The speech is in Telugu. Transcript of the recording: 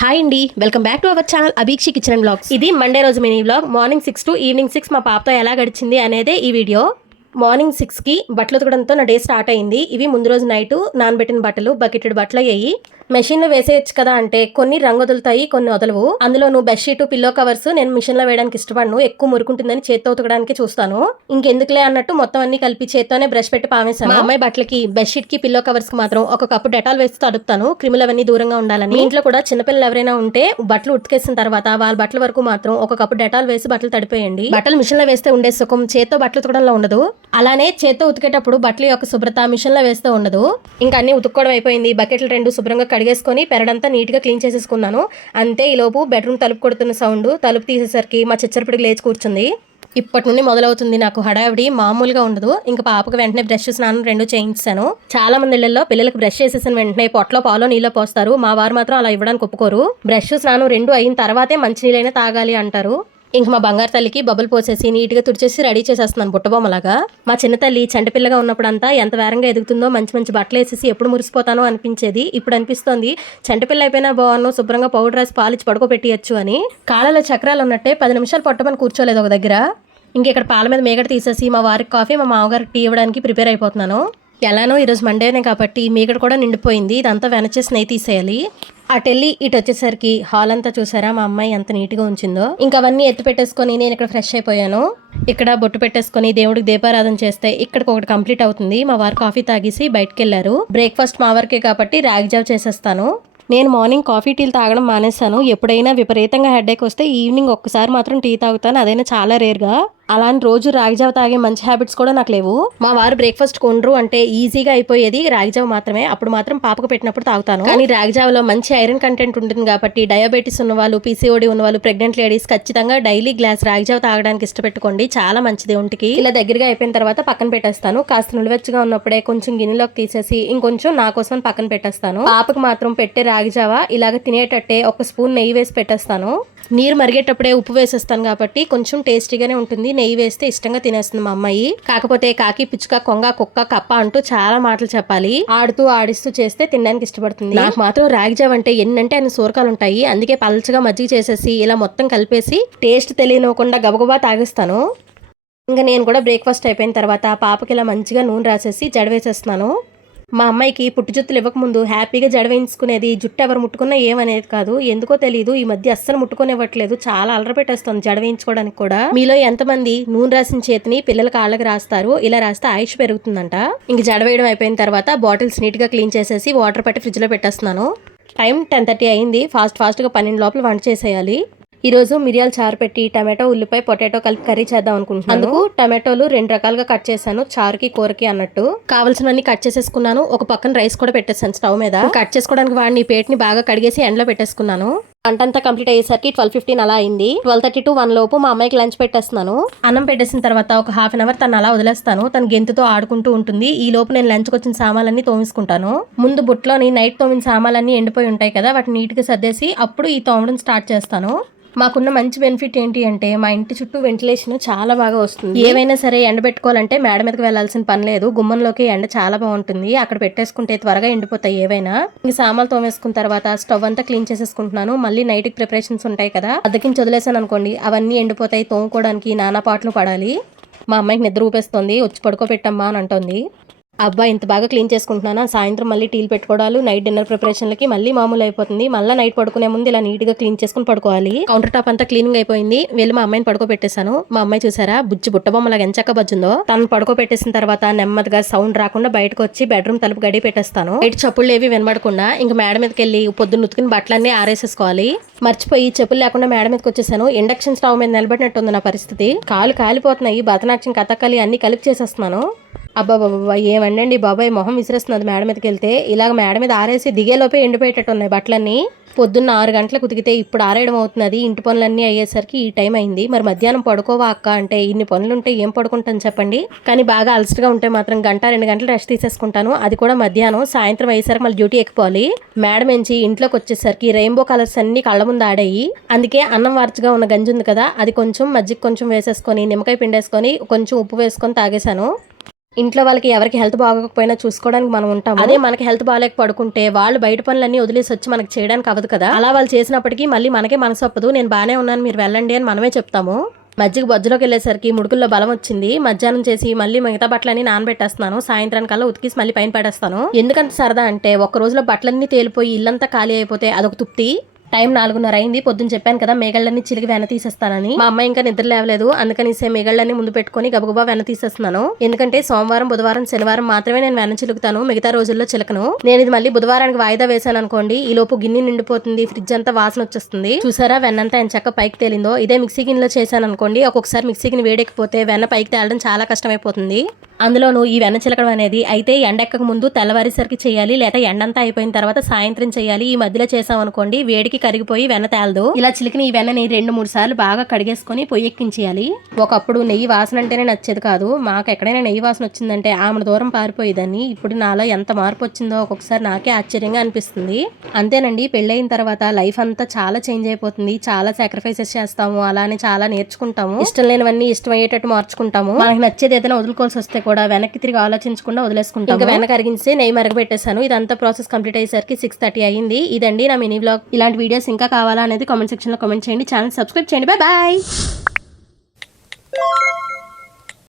హాయ్ అండి, welcome back to our channel Abhikshi kitchen and vlogs. ఇది మండే రోజు mini vlog. Morning 6 to evening 6 మా పాపతో ఎలా గడిచింది అనేదే ఈ వీడియో. మార్నింగ్ 6కి బట్టలు ఉతకడంతో నా డే స్టార్ట్ అయింది. ఇవి ముందు రోజు నైట్ నానబెట్టిన బట్టలు, బకెటెడ్ బట్టలు అయ్యాయి. మెషిన్లో వేసేయచ్చు కదా అంటే కొన్ని రంగు వదులుతాయి, కొన్ని వదలవు. అందులోను బెడ్షీట్, పిల్లో కవర్స్ నేను మిషన్లో వేయడానికి ఇష్టపడను, ఎక్కువ మురుకుంటుందని చేత్తో ఉతకడానికి చూస్తాను. ఇంకెందుకులే అన్నట్టు మొత్తం అన్ని కలిపి చేత్తోనే బ్రష్ పెట్టి పామేసాను. మా అమ్మాయి బట్టలకి, బెడ్షీట్ కి, పిల్లో కవర్స్ కి మాత్రం ఒక కప్పు డెటాల్ వేసి తడుపుతాను, క్రిములు అవన్నీ దూరంగా ఉండాలని. ఇంట్లో కూడా చిన్నపిల్లలు ఎవరైనా ఉంటే బట్టలు ఉతికేసిన తర్వాత వాళ్ళ బట్టల వరకు మాత్రం ఒక కప్పు డెటాల్ వేసి బట్టలు తడిపేయండి. బట్టలు మిషన్ లో వేస్తే ఉండే సుఖం చేత్తో బట్టలు ఉతకడంలో ఉండదు. అలానే చేత్తో ఉతికేటప్పుడు బట్టల యొక్క శుభ్రత మిషన్ లో వేస్తే ఉండదు. ఇంకా అన్ని ఉతుక్కోవడం అయిపోయింది. బకెట్లు 2 శుభ్రంగా కడిగేసుకొని పెరడంతా నీట్ గా క్లీన్ చేసేసుకున్నాను. అంతే, ఈ లోపు బెడ్రూమ్ తలుపు కొడుతున్న సౌండ్. తలుపు తీసేసరికి మా చిచ్చరపిడికి లేచి కూర్చుంది. ఇప్పటి నుండి మొదలవుతుంది నాకు హడావిడి, మామూలుగా ఉండదు. ఇంకా పాపకు వెంటనే బ్రష్ స్నానం 2 చేయించాను. చాలా మంది ఇళ్లలో పిల్లలకు బ్రష్ చేసేసిన వెంటనే పొట్లో పాలో నీళ్ళో పోస్తారు. మా వారు మాత్రం అలా ఇవ్వడానికి ఒప్పుకోరు. బ్రష్ స్నానం 2 అయిన తర్వాతే మంచినీళ్ళైనా తాగాలి అంటారు. ఇంక మా బంగారు తల్లికి బబ్బులు పోసేసి నీట్గా తుడిచేసి రెడీ చేసేస్తున్నాను బుట్టబొమ్మలాగా. మా చిన్న తల్లి చంటపిల్లగా ఉన్నప్పుడంతా ఎంత వేరంగా ఎదుగుతుందో, మంచి మంచి బట్టలు వేసేసి ఎప్పుడు మురిసిపోతానో అనిపించేది. ఇప్పుడు అనిపిస్తోంది చంటపిల్ల అయిపోయినా బాగున్నాను, శుభ్రంగా పౌడర్ రాసి పాలిచ్చి పడుకోబెట్టియచ్చు అని. కాళ్ళలో చక్రాలు ఉన్నట్టే 10 నిమిషాలు పొట్టమని కూర్చోలేదు ఒక దగ్గర. ఇంకెక్కడ పాల మీద మేగడ తీసేసి మా వారికి కాఫీ, మా మామగారికి టీ ఇవ్వడానికి ప్రిపేర్ అయిపోతున్నాను. ఎలానో ఈరోజు మండేనే కాబట్టి మీగడ కూడా నిండిపోయింది. ఇదంతా వెనచేసి నెయ్యి తీసేయాలి. అటెళ్ళి ఇటు వచ్చేసరికి హాల్ అంతా చూసారా మా అమ్మాయి ఎంత నీట్గా ఉంచిందో. ఇంకా అవన్నీ ఎత్తి పెట్టేసుకొని నేను ఇక్కడ ఫ్రెష్ అయిపోయాను. ఇక్కడ బొట్టు పెట్టేసుకొని దేవుడికి దీపారాధన చేస్తే ఇక్కడికి ఒకటి కంప్లీట్ అవుతుంది. మా వారు కాఫీ తాగేసి బయటకు వెళ్ళారు. బ్రేక్ఫాస్ట్ మా వారికే కాబట్టి రాగి జావ చేసేస్తాను. నేను మార్నింగ్ కాఫీ టీలు తాగడం మానేశాను. ఎప్పుడైనా విపరీతంగా హెడేక్ వస్తే ఈవినింగ్ ఒక్కసారి మాత్రం టీ తాగుతాను, అదైనా చాలా రేర్గా. అలాంటి రోజు రాగిజావ తాగే మంచి హ్యాబిట్స్ కూడా నాకు లేవు. మా వారు బ్రేక్ఫాస్ట్ కొండ్రు అంటే ఈజీగా అయిపోయేది రాగిజావ మాత్రమే. అప్పుడు మాత్రం పాపకు పెట్టినప్పుడు తాగుతాను. కానీ రాగిజావలో మంచి ఐరన్ కంటెంట్ ఉంటుంది కాబట్టి డయాబెటీస్ ఉన్నవాళ్ళు, పీసీఓడి ఉన్నవాళ్ళు, ప్రెగ్నెంట్ లేడీస్ ఖచ్చితంగా డైలీ గ్లాస్ రాగిజావ తాగడానికి ఇష్టపెట్టుకోండి. చాలా మంచిది ఒంటికి. ఇలా దగ్గరగా అయిపోయిన తర్వాత పక్కన పెట్టేస్తాను. కాస్త నిలువెచ్చగా ఉన్నప్పుడే కొంచెం గిన్నెలోకి తీసేసి ఇంకొంచెం నా కోసం పక్కన పెట్టేస్తాను. పాపకు మాత్రం పెట్టే రాగిజావ ఇలాగ తినేటట్టే ఒక స్పూన్ నెయ్యి వేసి పెట్టేస్తాను. నీరు మరిగేటప్పుడే ఉప్పు వేసేస్తాను కాబట్టి కొంచెం టేస్టీగానే ఉంటుంది. నెయ్యి వేస్తే ఇష్టంగా తినేస్తుంది మా అమ్మాయి. కాకపోతే కాకి, పిచ్చుక, కొంగ, కుక్క, కప్ప అంటూ చాలా మాటలు చెప్పాలి. ఆడుతూ ఆడిస్తూ చేస్తే తినడానికి ఇష్టపడుతుంది. నాకు మాత్రం రాగిజావ అంటే ఎన్నంటే అన్ని సూరకాలు ఉంటాయి. అందుకే పల్చగా మజ్జిగ చేసేసి ఇలా మొత్తం కలిపేసి టేస్ట్ తెలియనివ్వకుండా గబగబా తాగేస్తాను. ఇంకా నేను కూడా బ్రేక్ఫాస్ట్ అయిపోయిన తర్వాత పాపకి ఇలా మంచిగా నూనె రాసేసి జడ వేసేస్తున్నాను. మా అమ్మాయికి పుట్టు జుత్తులు ఇవ్వకముందు హ్యాపీగా జడ వేయించుకునేది. జుట్టు ఎవరు ముట్టుకున్నా ఏమనేది కాదు. ఎందుకో తెలియదు ఈ మధ్య అస్సలు ముట్టుకునివ్వట్లేదు. చాలా అలర పెట్టేస్తుంది జడ వేయించుకోవడానికి కూడా. మీలో ఎంతమంది నూనె రాసిన చేతిని పిల్లల కాళ్ళకి రాస్తారు? ఇలా రాస్తే ఆయుష్ పెరుగుతుందంట. ఇంక జడ వేయడం అయిపోయిన తర్వాత బాటిల్స్ నీట్గా క్లీన్ చేసేసి వాటర్ పట్టి ఫ్రిడ్జ్లో పెట్టేస్తున్నాను. టైం 10:30 అయింది. ఫాస్ట్గా 12 లోపల వంట చేసేయాలి. ఈ రోజు మిరియాల చారు పెట్టి టమాటో, ఉల్లిపాయ, పొటాటో కలిపి కర్రీ చేద్దాం అనుకుంటున్నాను. అందుకు టమాటోలు 2 రకాలుగా కట్ చేశాను, చారుకి, కూరకి అన్నట్టు. కావాల్సినవన్నీ కట్ చేసేసుకున్నాను. ఒక పక్కన రైస్ కూడా పెట్టేసాను స్టవ్ మీద. కట్ చేసుకోవడానికి వాడిని పేటని బాగా కడిగేసి ఎండలో పెట్టేసుకున్నాను. వంటంతా కంప్లీట్ అయ్యేసరికి 12:15 అలా అయింది. 12:30 to 1 లోపు మా అమ్మాయికి లంచ్ పెట్టేస్తున్నాను. అన్నం పెట్టేసిన తర్వాత ఒక హాఫ్ అన్ అవర్ తను అలా వదిలేస్తాను. తను గెంతుతో ఆడుకుంటూ ఉంటుంది. ఈ లోపు నేను లంచ్కి వచ్చిన సామాన్లన్నీ తోమేసుకుంటాను. ముందు బుట్లోని నైట్ తోమిన సామాన్లన్నీ ఎండిపోయి ఉంటాయి కదా, వాటిని నీట్గా సర్దేసి అప్పుడు ఈ తోమడం స్టార్ట్ చేస్తాను. మాకున్న మంచి బెనిఫిట్ ఏంటి అంటే మా ఇంటి చుట్టూ వెంటిలేషన్ చాలా బాగా వస్తుంది. ఏవైనా సరే ఎండబెట్టుకోవాలంటే మేడ మీదకి వెళ్లాల్సిన పని లేదు. గుమ్మంలోకి ఎండ చాలా బాగుంటుంది. అక్కడ పెట్టేసుకుంటే త్వరగా ఎండిపోతాయి ఏవైనా. ఈ సామాన్లు తోమేసుకున్న తర్వాత స్టవ్ అంతా క్లీన్ చేసేసుకుంటున్నాను. మళ్ళీ నైట్కి ప్రిపరేషన్స్ ఉంటాయి కదా, అద్దకించి వదిలేసాను అనుకోండి అవన్నీ ఎండిపోతాయి. తోముకోవడానికి నానా పాటలు పడాలి. మా అమ్మాయికి నిద్ర ఊపేస్తుంది. వచ్చి పడుకోబెట్టమ్మా అని అంటుంది. అబ్బా ఇంత బాగా క్లీన్ చేసుకుంటున్నాను. సాయంత్రం మళ్ళీ టీలు పెట్టుకోవడాలు, నైట్ డిన్నర్ ప్రిపరేషన్లకి మళ్ళీ మామూలు అయిపోతుంది. మళ్ళీ నైట్ పడుకునే ముందు ఇలా నీట్గా క్లీన్ చేసుకుని పడుకోవాలి. కౌంటర్ టాప్ అంతా క్లీనింగ్ అయిపోయింది. వెళ్ళి మా అమ్మాయిని పడుకోబెట్టేశాను. మా అమ్మాయి చూసారా బుజ్జి బుట్టబొమ్మలాగా ఎంచక్క బజ్జుందో. తను పడుకోబెట్టేసిన తర్వాత నెమ్మదిగా సౌండ్ రాకుండా బయటకు వచ్చి బెడ్రూమ్ తలుపు గడి పెట్టేస్తాను. బయట చెప్పులు ఏవి వినబడకుండా. ఇంక మేడ మీదకి వెళ్ళి పొద్దున్న ఉతికిన బట్టలన్నీ ఆరేసేసుకోవాలి. మర్చిపోయి చెప్పులు లేకుండా మేడ మీదకి వచ్చేసాను. ఇండక్షన్ స్టవ్ మీద నిలబడినట్టుంది నా పరిస్థితి. కాలు కాలిపోతున్నాయి. భరతనాట్యం, కథకళి అన్ని కలిపి చేసేస్తున్నాను. అబ్బాబాబా ఏమండి బాబాయ్, మొహం విసిరేస్తున్నది మేడ మీదకి వెళ్తే. ఇలాగ మేడ మీద ఆరేసి దిగేలోపే ఎండిపోయేటట్టు ఉన్నాయి బట్టలన్నీ. పొద్దున్న 6 గంటలకు ఉతికితే ఇప్పుడు ఆరేయడం అవుతున్నది. ఇంటి పనులన్నీ అయ్యేసరికి ఈ టైం అయింది. మరి మధ్యాహ్నం పడుకోవా అక్క అంటే ఇన్ని పనులుంటే ఏం పడుకుంటాను చెప్పండి. కానీ బాగా అలసటగా ఉంటే మాత్రం 1-2 గంటలు రెస్ట్ తీసేసుకుంటాను. అది కూడా మధ్యాహ్నం. సాయంత్రం అయ్యేసరికి మళ్ళీ డ్యూటీ ఎక్కిపోవాలి. మేడం నుంచి ఇంట్లోకి వచ్చేసరికి రెయిన్బో కలర్స్ అన్ని కళ్ళ ముందు ఆడాయి. అందుకే అన్నం వార్చగా ఉన్న గంజి ఉంది కదా, అది కొంచెం మజ్జిగ కొంచెం వేసేసుకొని నిమ్మకాయ పిండేసుకొని కొంచెం ఉప్పు వేసుకొని తాగేశాను. ఇంట్లో వాళ్ళకి ఎవరికి హెల్త్ బాగోకపోయినా చూసుకోవడానికి మనం ఉంటాం. అదే మనకి హెల్త్ బాగాలేక పడుకుంటే వాళ్ళు బయట పనులన్నీ వదిలేసి వచ్చి మనకి చేయడానికి అవ్వదు కదా. అలా వాళ్ళు చేసినప్పటికీ మళ్ళీ మనకే మనసు ఒప్పదు. నేను బానే ఉన్నాను, మీరు వెళ్ళండి అని మనమే చెప్తాము. మజ్జిగ బొజ్జలోకి వెళ్ళేసరికి ముడుకుల్లో బలం వచ్చింది. మధ్యాహ్నం చేసి మళ్ళీ మిగతా బట్టలన్నీ నానబెట్టేస్తున్నాను. సాయంత్రానికల్లా ఉతికేసి మళ్ళీ పైన పడేస్తాను. ఎందుకంత సరదా అంటే ఒక్క రోజులో బట్టలన్నీ తేలిపోయి ఇల్లంతా ఖాళీ అయిపోతే అదొక తృప్తి. టైం 4:30 అయింది. పొద్దున్న చెప్పాను కదా మేగళ్ళన్నీ చిలికి వెన తీసేస్తానని. మా అమ్మాయి ఇంకా నిద్ర లేవలేదు. అందుకని మేగళ్ళన్నీ ముందు పెట్టుకుని గబగబా వెన తీసేస్తున్నాను. ఎందుకంటే సోమవారం, బుధవారం, శనివారం మాత్రమే నేను వెన చిలుకుతాను. మిగతా రోజుల్లో చిలకను. నేను ఇది మళ్ళీ బుధవారానికి వాయిదా వేసాను అనుకోండి, ఈ లోపు గిన్నె నిండిపోతుంది, ఫ్రిడ్జ్ అంతా వాసన వచ్చేస్తుంది. చూసారా వెన్నంతా ఎంచక్క పైకి తేలిందో. ఇదే మిక్సీ గిన్నెలో చేశాను అనుకోండి, ఒక్కొక్కసారి మిక్సీ గిన్నె వేడెక్కిపోతే వెన్న పైకి తేలడం చాలా కష్టమైపోతుంది. అందులోనూ ఈ వెన్న చిలకడం అనేది అయితే ఎండెక్కక ముందు తెల్లవారేసరికి చేయాలి, లేదా ఎండంతా అయిపోయిన తర్వాత సాయంత్రం చేయాలి. ఈ మధ్యలో చేసాం అనుకోండి వేడికి కరిగిపోయి వెన్న తేలదు. ఇలా చిలికిన ఈ వెన్నని 2-3 సార్లు బాగా కడిగేసుకుని పొయ్యి ఎక్కించేయాలి. ఒకప్పుడు నెయ్యి వాసన అంటేనే నచ్చేది కాదు. మాకు ఎక్కడైనా నెయ్యి వాసన వచ్చిందంటే ఆమె దూరం పారిపోయేదని. ఇప్పుడు నాలో ఎంత మార్పు వచ్చిందో ఒక్కొక్కసారి నాకే ఆశ్చర్యంగా అనిపిస్తుంది. అంతేనండి, పెళ్ళైన తర్వాత లైఫ్ అంతా చాలా చేంజ్ అయిపోతుంది. చాలా సాక్రిఫైసెస్ చేస్తాము, అలానే చాలా నేర్చుకుంటాము. ఇష్టం లేనివన్నీ ఇష్టమయ్యేటట్టు మార్చుకుంటాము. మనకి నచ్చేది ఏదైనా వదులుకోవాల్సి వస్తే కూడా వెనక్కి తిరిగి ఆలోచించకుండా వదిలేసుకుంటాం. ఇంకా వెనక కరిగించి నెయ్యి మరగబెట్టేశాను. ఇదంతా ప్రాసెస్ కంప్లీట్ అయ్యేసరికి 6:30 అయింది. ఇదండి నా మినీ వ్లాగ్. ఇలాంటి వీడియోస్ ఇంకా కావాలా అనేది కామెంట్ సెక్షన్ లో కామెంట్ చేయండి. ఛానల్ సబ్స్క్రైబ్ చేయండి. Bye bye.